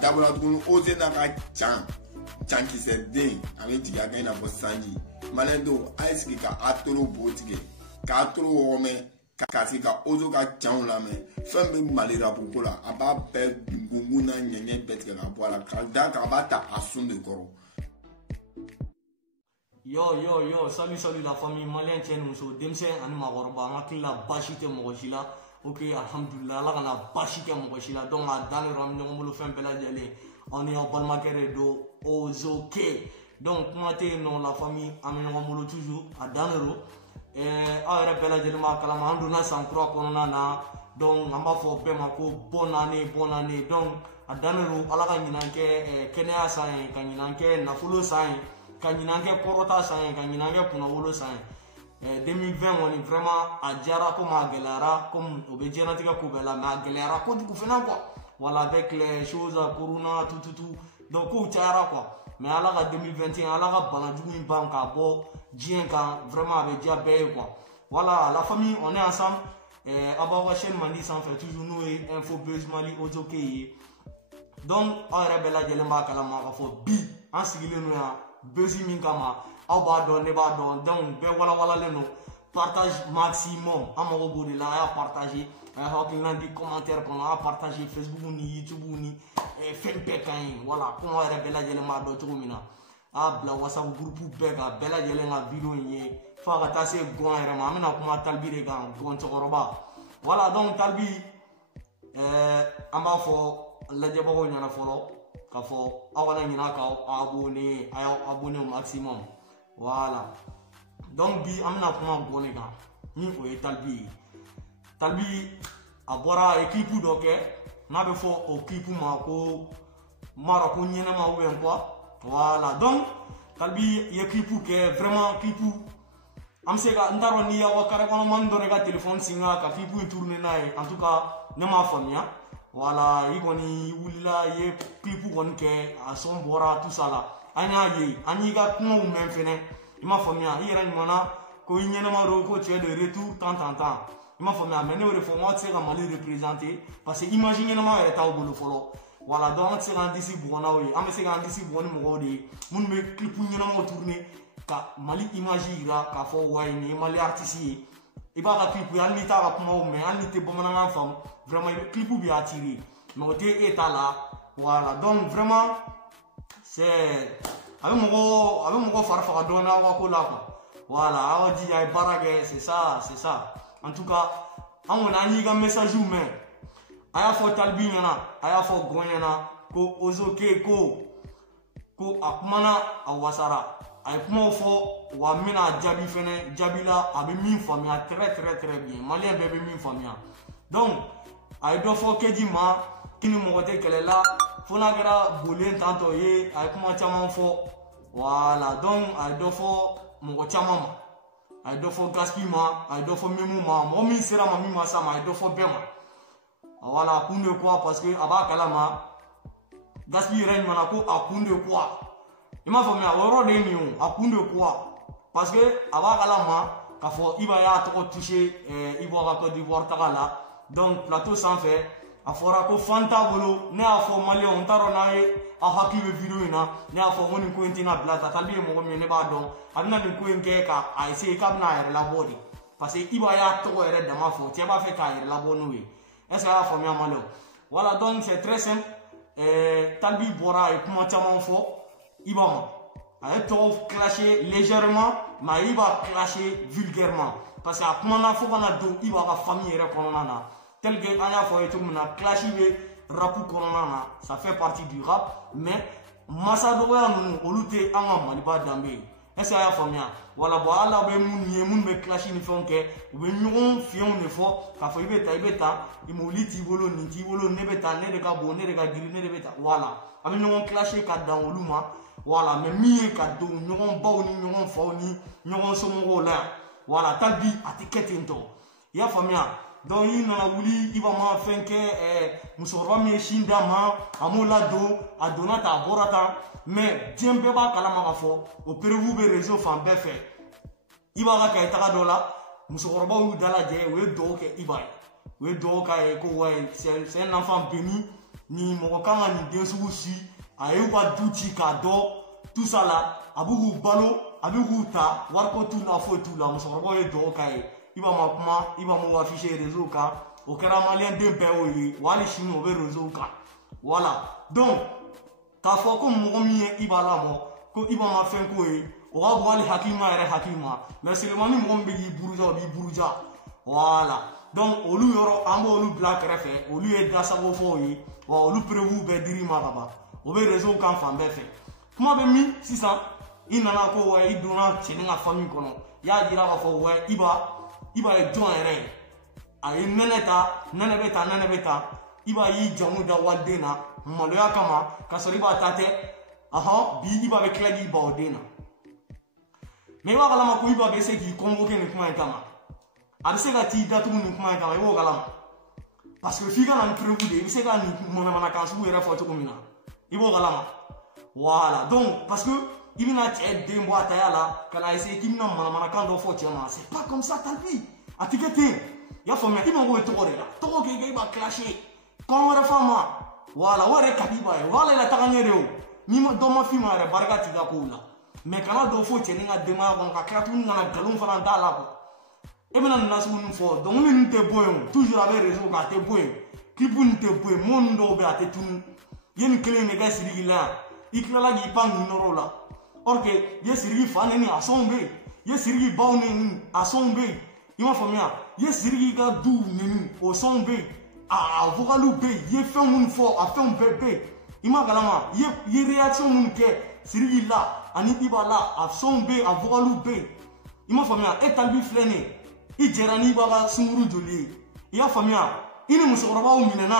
D'abord, on ose n'a pas chan qui s'est dingue avec Tiga Gaina pour Sanji. Malendo, ice qui a atoro botige, katoro home, kasika ozo ka chan la me, femme malira pour la, aba bel gunguna nyenye betka la boire la kalda kabata asun de coro. Yo, salut la famille malien tient nous au demse anima gorba, makil la bashite mogoshila. Ok, alhamdulillah, là on a bashité mon cochila, donc dans le ram, on le fait un peu la délai. On est en balmaquer do ozoke. Donc, maté non la famille, on le toujours à Danero. Et à la belle délai, on a sans croix qu'on a. Donc, on va faire Pemako, bonne année. Donc, à Danero, à la Kanyanke, Kenya Sain, Kanyanke, Nafulo Sain, Kanyanke Korota Sain, Kanyanke Punawolo Sain. 2020 on est vraiment à Djara comme à Gelara, comme au Bédjanatika Koubela, mais à Gelara, quoi, du coup, quoi. Voilà, avec les choses à Corona, tout. Donc, au Djara, quoi. Mais à la 2021, à la Baladjoumi Banque, à Bo, Djienka, vraiment avec Diabé, quoi. Voilà, la famille, on est ensemble. À la chaîne Mandi, ça fait toujours nous, Info Buzz Mali, Ojoke. Donc, à la Bella Djelemba, Kalama, il faut bi, en sigilé, nous, Buzzy Minkama. Donc, partage maximum. Partager. Des commentaires qu'on a partagé Facebook, YouTube, voilà. Comment WhatsApp groupe Bella vidéo. Voilà, donc Talbi, abonné au maximum. Voilà. Donc, bi amna kuma gone kan. Ni o Talbi. Talbi abora équipe doké. Na be fo équipe ma ko Maroko nyena ma ou quoi. Voilà. Donc, Talbi équipe que vraiment équipe amsega ndaro ni ya wakare kono mando rega téléphone singa ka équipe tourner nae. En tout cas, ne ma famille. Voilà, igoni wulila ye équipe gon ke a son bora tout ça là. Aniga kuma ou même fene. Il m'a formé à Iranimana, ko inyama roko tu es de retour tant. Il m'a formé à mener au réformat, c'est à Mali représenté. Parce que imaginez moi est au boulot follow. Voilà, donc c'est un d'ici Bonaoui. Ah, mais c'est un d'ici Bonimorodi. Mon me clip ou tourner. Ka Mali imagira, ka fo wine, Mali artiste. Et bah, la clip, il n'y a pas de mais il n'y a pas de femme. Vraiment, le clip bien attiré. Mais au état là. Voilà, donc vraiment. C'est avec mon farfa donner à quoi. Voilà, on dit ay barage, c'est ça. En tout cas, on a un message humain. Aya fo Talbi yana, aya fo Goyana, ko ozoke ko akmana awasara. Ay kuma fo wa mina jabi fene, jabila abi min famia très bien. Malien bébé min famia. Donc, ay do fo kedima kini mogote kelela. Fona gara bolen tanto ye ay kuma chama fo voilà donc ay do fo mo chama ay do fo gaspima ay do fo memu ma mo mi sera ma mi masama ay do fo bema voilà kunde quoi parce que aba kalama gaspi regne mana ko akunde quoi il m'a formé à woro de mi akunde quoi parce que aba kalama ka fo iba ya to toucher ivoire Côte d'Ivoire tagala donc plateau sans fait a fora ko fanta bolo ne a fo mali on taro na e a hakibe video ina ne a fo woni ko intina blata Talbi mo ko ne ba don abina ni ko nke ka a ese ka na ere la body parce que iba ya to ere da ma fo ti ba fe ka ere la bonu we est-ce que a fo mi amalo voilà donc c'est très simple Talbi bora e kuma chama fo iba ma a to clasher légèrement mais iba clasher vulgairement parce que a kuma na fo kana do iba ka famille ere kono na tel que Anya Foye tout le monde a clashé rap corona, ça fait partie du rap, mais Massadoya nous, on lutte en Maliba Dambé. Est-ce qu'il y a famille? Voilà, bon, Allah, ben, moun be clashé ni font que, ben, nous, fion ne fort, qu'a fait beta, il m'a dit tibolo, ni tibolo, ne beta, ne de gabo, ne de gagiri, ne de beta, voilà. Avec nous, on clashé qu'à dans Oluma, voilà, mais mieux qu'à dos, nous, on bao, ni, nous, on somo là. Voilà, Talbi, à t'équette, il y a famille. donc i nana wuli i b'a ma fɛn kɛ musokɔrɔba min ye sin d'a ma a m'o ladon a donna ta a bɔra tan mais diɲɛ bɛɛ b'a kalama k'a fɔ o prévu bɛ réseau fan bɛɛ fɛ i b'a ka kɛ taga dɔ la musokɔrɔbaw y'u dalajɛ u ye dugawu kɛ i b'a ye u ye dugawu k'a ye ko ouais c'est un enfant béni ni mɔgɔ kan ka nin den sugu si a y'u ka du ci k'a dɔn tout ça la a b'u k'u balo a b'u k'u ta wariko t'u la foyi t'u la musokɔrɔbaw ye dugawu k'a ye i b'a ma kuma i b'a m'o afficher réseau kan o kɛra maliyɛn den bɛɛ y'o ye wa hali sini o bɛ réseau kan voilà donc k'a fɔ ko mɔgɔ min ye i b'a lamɔ ko i b'a ma fɛn k'o ye o ka bon hali hakilima yɛrɛ hakilima mais seulement ni mɔgɔ min bɛ k'i buruja o b'i buruja voilà donc olu yɔrɔ an b'olu bila kɛrɛfɛ olu ye dasago fɔw ye wa olu prévu bɛɛ dir'i ma ka ban o bɛ réseau kan fan bɛɛ fɛ kuma bɛ min sisan i nana ko wa i donna cɛnin ka famille kɔnɔ i y'a jira k'a fɔ wa i b'a ye jɔn yɛrɛ ye a ye nɛnɛ ta nɛnɛ bɛ ta nɛnɛ bɛ ta i b'a y'i jamu da waliden na maloya kama k'a sɔrɔ i b'a ta tɛ bi i b'a bɛ tila k'i ban o den na mais i b'a kalama ko i b'a bɛ se k'i convoquer nin kuma in kama a bɛ se ka t'i datugu nin kuma in kama i b'o kalama parce que f'i ka na nin prévu de i bɛ se ka nin manamanakan sugu yɛrɛ fɔ cogo min na i b'o kalama voilà donc parce que i bɛna cɛ den bɔ a taya la ka na essayer k'i bɛna manamanakan dɔ fɔ cɛ ma c'est pas comme ça tant pis a tɛ kɛ ten i y'a faamuya i mago bɛ tɔgɔ de la tɔgɔ kɛ i b'a clasher kɔn wɛrɛ f'a ma voilà o yɛrɛ ka di i b'a ye voilà i la taga ɲɛ de o n'i ma dɔ ma f'i ma yɛrɛ barika t'i ka kow la mais kana dɔ fɔ cɛnin ka denbaya kɔnɔ ka tila tuguni ka na nkalon fana d'a la quoi e bɛna nin nasugu ninnu fɔ dɔnkili ninnu tɛ bɔ yen o toujours a bɛ réseau kan a tɛ bɔ yen clip ninnu tɛ bɔ yen mot ninnu dɔw bɛ yen a tɛ tunu i ye nin kelen de kɛ Sidiki la yan i tilala k'i pan nin yɔrɔ la or que i ye Sidiki fa neni a sɔnw bɛ yen i ye Sidiki baw neni a sɔnw bɛ yen i m'a faamuya i ye Sidiki ka du neni o sɔnw bɛ yen a vocaliw bɛ yen i ye fɛn minnu fɔ a fɛnw bɛɛ bɛ yen i ma kalama i ye réaction minnu kɛ Sidiki la ani Iba la a sɔnw bɛ yen a vocaliw bɛ yen i ma faamuya e Talibi filɛ nin ye i jɛra ni Iba ka sunkuru joli ye i y'a faamuya i ni musokɔrɔbaw minɛna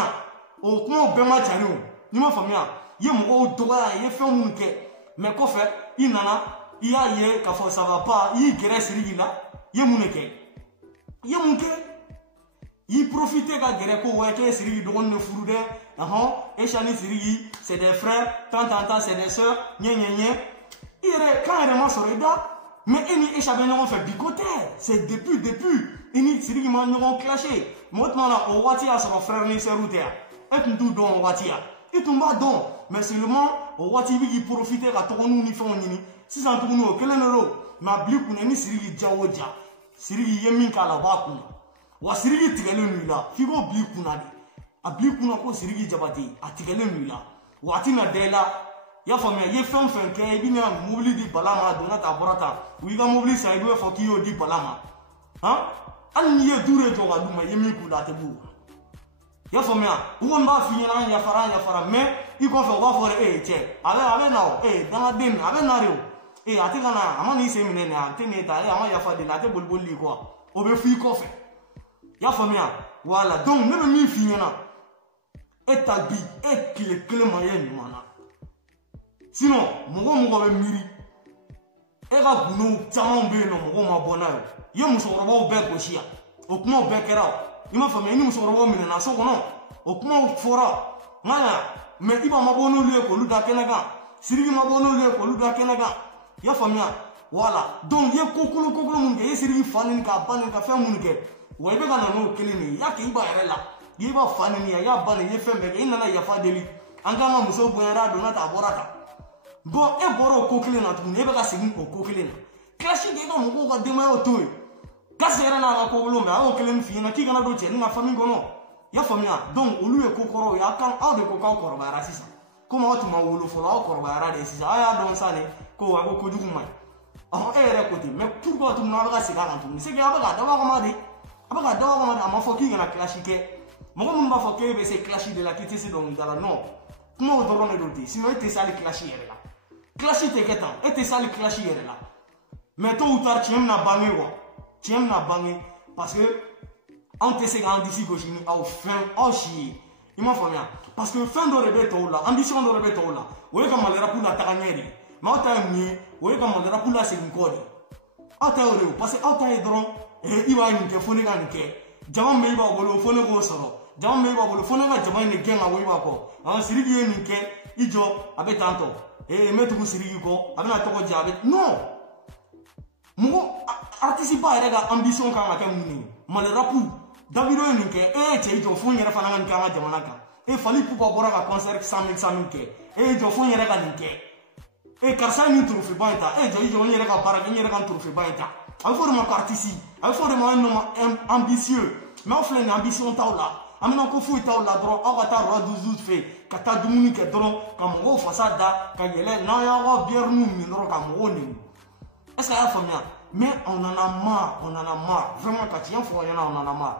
o kumaw bɛɛ ma cari o n'i ma faamuya i ye mɔgɔw dɔgɔya i ye fɛn minnu kɛ mais kɔfɛ i nana i y'a ye k'a fɔ ça va pas i y'i gɛrɛ Sidiki la i ye mun de kɛ i ye mun kɛ i y'i profiter ka gɛrɛ ko ouais k'e ye Sidiki dɔgɔnin de furu dɛ Aisha ni Sidiki c'est des frères tant c'est des sœurs ɲɛ i yɛrɛ kan yɛrɛ ma sɔrɔ i da mais e ni Aisha bɛ ɲɔgɔn fɛ bi ko tɛ c'est depuis i ni Sidiki ma ɲɔgɔn clasher mɔgɔ tuma na o waati y'a sɔrɔ frère ni sœur tɛ yan e tun t'u dɔn o waati ya i tun b'a dɔn mais seulement o waati i bɛ k'i profiter ka tɔgɔninw ni fɛnw ɲini sisan tuguni o kelen de don mais a bil'i kunna ni Sidiki ja o ja Sidiki ye min k'a la o b'a kunna wa Sidiki tigɛlen don i la f'i k'o bil'i kunna de a bil'i kunna ko Sidiki Jabate a tigɛlen don i la wa a tɛna da i la i y'a faamuya i ye fɛn fɛn kɛ i bɛna mobili di Bala ma a donna ta a bɔra ta u y'i ka mobili san i bɛ fɔ k'i y'o di Bala ma hali n'i ye duuru de jɔ ka d'u ma i ye min k'u la a tɛ b'u i y'a faamuya u kɔni b'a f'i ɲɛna an yafara mais i kɔfɛ u b'a fɔ de cɛ a bɛ na o dangaden a bɛ na de o a tɛ ka na a ma n'i sen minɛ nin a tɛ nin ta a ma yafa de la a tɛ boli quoi o bɛ f'i kɔfɛ i y'a faamuya voilà donc ne bɛ min f'i ɲɛna e Talibi e tile kelen ma ye ɲuman na sinon mɔgɔ bɛ miiri e ka gundow caman bɛ yen nɔ mɔgɔw ma bɔ n'a ye i ye musokɔrɔbaw bɛɛ gosi yan o kumaw bɛɛ kɛra o i m'a faamuya i ni musokɔrɔbaw minɛna so kɔnɔ o kumaw fɔra nka yan mais Iba ma bɔ n'olu ye k'olu da kɛnɛ kan Sidiki ma bɔ n'olu ye k'olu da kɛnɛ kan i y'a faamuya voilà donc i ye ko kolo minnu kɛ i ye Sidiki fa neni k'a ba neni ka fɛn minnu kɛ wa i bɛ ka na n'o kelen de ye i y'a kɛ Iba yɛrɛ la i ye Iba fa neni i y'a ba neni i ye fɛn bɛɛ kɛ i nana yafa deli an k'an ka muso bonyara a donna ta a bɔra ta bon e bɔra o ko kelen na tuguni e bɛ ka segin o ko kelen na classe kɛ i ka mɔgɔw ka denbayaw to yen kasi yɛrɛ n'a ka kɔbolo mais a y'o kelen f'i ɲɛna k'i kana don cɛnin ka famille kɔnɔ i y'a faamuya donc olu ye ko kɔrɔw ye aw de ko k'aw kɔrɔbayara sisan komi aw tun ma wolo fɔlɔ aw kɔrɔbayara de sisan aw y'a dɔn sa de ko wa ko kojugu man ɲi e yɛrɛ ko ten mais pourquoi tuguni aw bɛ ka segin a kan tuguni c'est que aw bɛ ka dabɔ a kama de a ma fɔ k'i kana classe kɛ mɔgɔ minnu b'a fɔ k'e bɛ se classe de la k'i tɛ se dɔnkilida la non kumaw dɔrɔn de don ten sinon e tɛ se hali classe yɛrɛ la classe tɛ kɛ tan e tɛ se hali classe yɛrɛ la mais tôt ou tard tiɲɛ bɛna bange quoi tiɲɛ bɛna bange parce que anw tɛ se k'an disi gosi ni aw si ye i m'a faamuya parce que fɛn dɔ de bɛ tɔw la ambition dɔ de bɛ tɔw la o ye ka Mali la taga ɲɛ de ye mais aw ta ye mun ye o ye ka Mali la segin kɔ de aw ta y'o de ye parce que aw ta ye dɔrɔn Iba ye nin kɛ fo ne ka nin kɛ jama me ba bolo fo ne go soro jama me ba bolo fo ne ga jama ne genga wo ba ko an sirigi ye nin ke ijo abe tanto metugu sirigi ko abena to ko jabe non mugo artisipa yɛrɛ ka ambition kan ka kɛ mun ye mali rapu davido ye nin kɛ cɛ jɔ fo n yɛrɛ fana ka nin kɛ an ka jamana kan fali pupa bɔra ka concert 100,000 kɛ jɔ fo n yɛrɛ ka nin kɛ karisa ye nin trophée ba in ta jɔ n yɛrɛ ka baara kɛ n yɛrɛ ka trophée ba in ta a bɛ fɔ de ma ko artiste a bɛ fɔ de ma un homme ambitieux mais aw filɛ nin ambition t'aw la an bɛna ko foyi t'aw la dɔrɔn aw ka taa roi du jour fɛ ka taa dumuni kɛ dɔrɔn ka mɔgɔw fasa da ka yɛlɛ n'aw y'aw ka bière nu min dɔrɔn ka mɔgɔw nɛni est-ce que a y'a faamuya mais on en a marre vraiment ka tiɲɛ fɔ ɲɛna on en a marre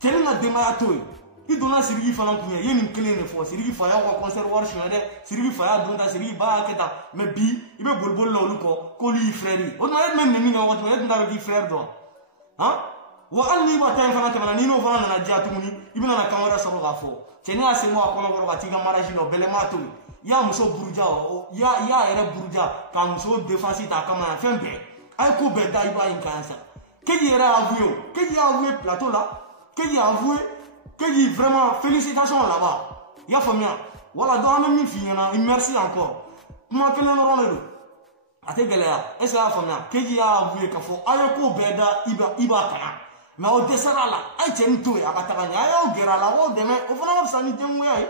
cɛni ka denbaya to yen i donna sirigi fana kun ye nin kelen de fɔ sirigi fa y'aw ka concert wari suɲɛ dɛ sirigi fa y'a don ta sirigi ba y'a kɛ tan mais bi i bɛ boliboli la olu kɔ k'olu y'i frère ye o tuma e tun bɛ nɛni kɛ waati min e tun t'a dɔn k'i frère dɔn wa hali n'i ka ta in fana tɛmɛna n'i n'o fana nana diya tuguni i bɛna na kan wɛrɛ sɔrɔ k'a fɔ cɛni y'a sen bɔ a kɔnɔkɔrɔ ka t'i ka mariage la o bɛlɛma to yen i y'a muso buruja i y'a yɛrɛ buruja k'a muso défense ta kama yan fɛn bɛɛ a ye ko bɛɛ da i b'a yin kan sa Keji yɛrɛ y'a avoué o Keji y'a avoué plateau la Keji y'a avoué Keji vraiment félicitations là-bas i y'a faamuya wala donc an bɛ min f'i ɲɛna merci encore kuma kelen dɔrɔn de don a tɛ gɛlɛya est ce que a y'a faamuya Keji y'a avoué k'a fɔ a ye ko bɛɛ da i b'a kaɲa mais o dɛsɛra la a ye cɛnin to yen a ka taga ɲɛ a y'aw gɛrɛ a la a b'aw dɛmɛ o fana ka fisa ni ɲɛngoya ye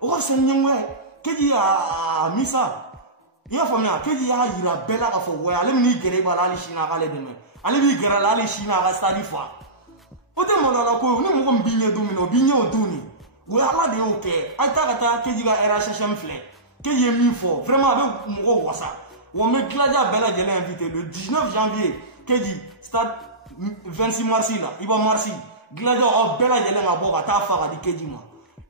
o ka fisa ni ɲɛngoya ye Keji y'a misa i y'a faamuya Keji y'a yira bɛɛ la k'a fɔ wa ale bɛn'i gɛrɛ i b'a la hali sini a k'ale dɛmɛ ale b'i gɛrɛ a la hali sini a ka stade fa o tɛ maloya ko ye ni mɔgɔ min b'i ɲɛ don min na o b'i ɲɛ o don nin o ye ala de y'o kɛ a ye taa ka taa Keji ka RHM filɛ Keji ye min fɔ vraiment a bɛ mɔgɔw wasa wa n bɛ Gladia bɛɛ lajɛlen invité le 19 janvier Keji stade 26 mars la Iba Marsi Gladia aw bɛɛ lajɛlen ka bɔ ka taa fa ka di Keji ma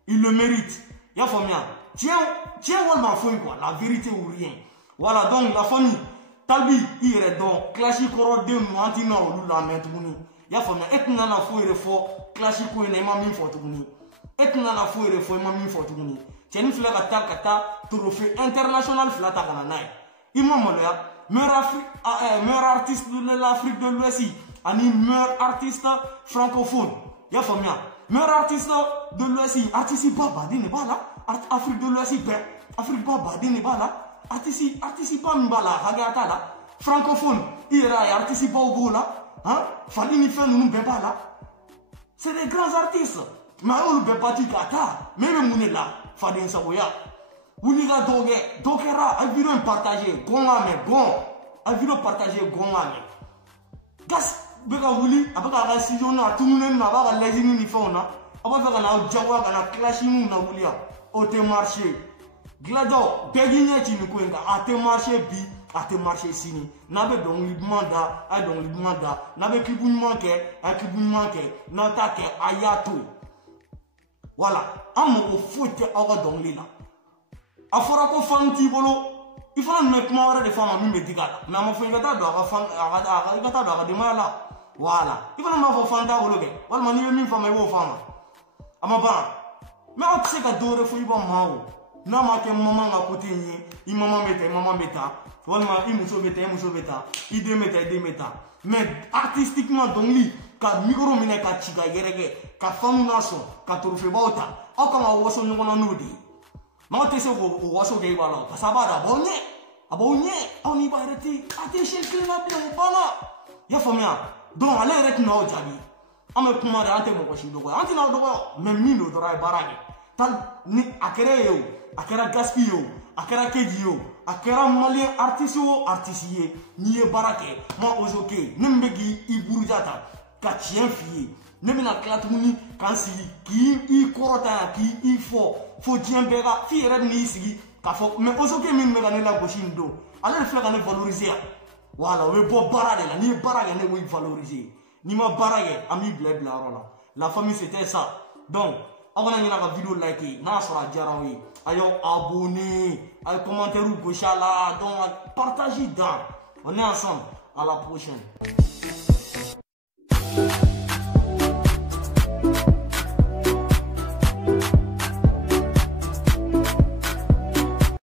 il le mérite i y'a faamuya tiɲɛ walima foyi quoi la vérité ou rien voilà donc la famille Talbi i yɛrɛ dɔn classe kɔrɔ den ninnu an ti na olu lamɛn tuguni i y'a faamuya e tɛna na foyi de fɔ classe ko in na i ma min fɔ tuguni e tɛna na foyi de fɔ i ma min fɔ tuguni cɛnin filɛ ka taa trophée international fila ta ka na n'a ye i ma maloya meilleur artiste de l'Afrique de l'Ouest ani meilleur artiste francophone i y'a faamuya meilleur artiste de l'Ouest artiste ba baden de b'a la Afrique de l'Ouest bɛɛ Afrique ba baden de b'a la artiste ba min b'a la hakɛya t'a la francophone i yɛrɛ a ye artiste baw b'o la Fali ni fɛn ninnu bɛɛ b'a la c'est des grands artistes mais a y'olu bɛɛ bati k'a ta mais i bɛ mun de la Faden Sagoya wuli ka dɔw kɛ dɔ kɛra a video in partager gɔn k'a mɛn gɔn a video partager gɔn k'a mɛn gas bɛ ka wuli a bɛ k'a ka studio na a tununen na a b'a ka lɛzini ni fɛnw na a b'a fɛ ka n'aw jagoya ka na clash ninnu na wuli yan o tɛ marché Gladia bɛɛ k'i ɲɛ ci nin ko in kan a tɛ marché bi a tɛ marché sini n'a bɛ dɔnkili duman da a ye dɔnkili duman da n'a bɛ clip ɲuman kɛ a ye clip ɲuman kɛ n'a t'a kɛ a y'a to voilà an mago foyi tɛ aw ka dɔnkili la a fɔra ko fan t'i bolo i fana nin bɛ kuma wɛrɛ de fɔ a ma min bɛ digi a la mais a ma fɔ i ka taa don a ka denbaya la voilà i fana m'a fɔ fan t'a bolo kɛ walima n'i bɛ min f'a ma i b'o f'a ma a ma ban mais aw tɛ se ka dɔ wɛrɛ fɔ i b'a ma o n'a ma kɛ maman ka côté in ye i maman bɛ ta i maman bɛ ta walima i muso bɛ ta i muso bɛ ta i den bɛ ta i den bɛ ta mais artistiquement dɔnkili ka micro minɛ ka ci ka yɛrɛkɛ ka fanu n'a sɔn ka trophée-baw ta aw kan ka waso ɲɔgɔn na n'o de ye n'aw tɛ se k'o waso kɛ i b'a la parce que a b'a dɔn a b'aw ɲɛ aw ni ba yɛrɛ a tɛ échelle kelen na bilen o banna i y'a faamuya donc ale yɛrɛ tɛna aw jaabi an bɛ kuma de an tɛ mɔgɔ si dɔgɔya an tɛna aw dɔgɔya mais min don dɔrɔn a ye baara kɛ ni a kɛra e ye o a kɛra Gaspi ye o a kɛra Keji ye o a kɛra malien artiste o artiste ye n'i ye baara kɛ ma ozo ke ne min bɛ k'i buruja ta ka tiɲɛ f'i ye ne bɛna tila tuguni k'an sigi k'i kɔrɔta yan k'i fɔ fo diɲɛ bɛɛ ka f'i yɛrɛ bɛn'i sigi k'a fɔ mais ozo ke min bɛ ka ne lagosi nin don ale de filɛ ka ne valoriser yan voilà o bɛ bɔ baara de la n'i ye baara kɛ ne b'i valoriser n'i ma baara kɛ an b'i bila yɔrɔ la la famille c'était ça donc aw kana ɲinɛ ka video like n'a sɔrɔ a diyara aw ye a y'aw abonné a ye commentaire gosi a la donc partage dan on est ensemble à la prochaine.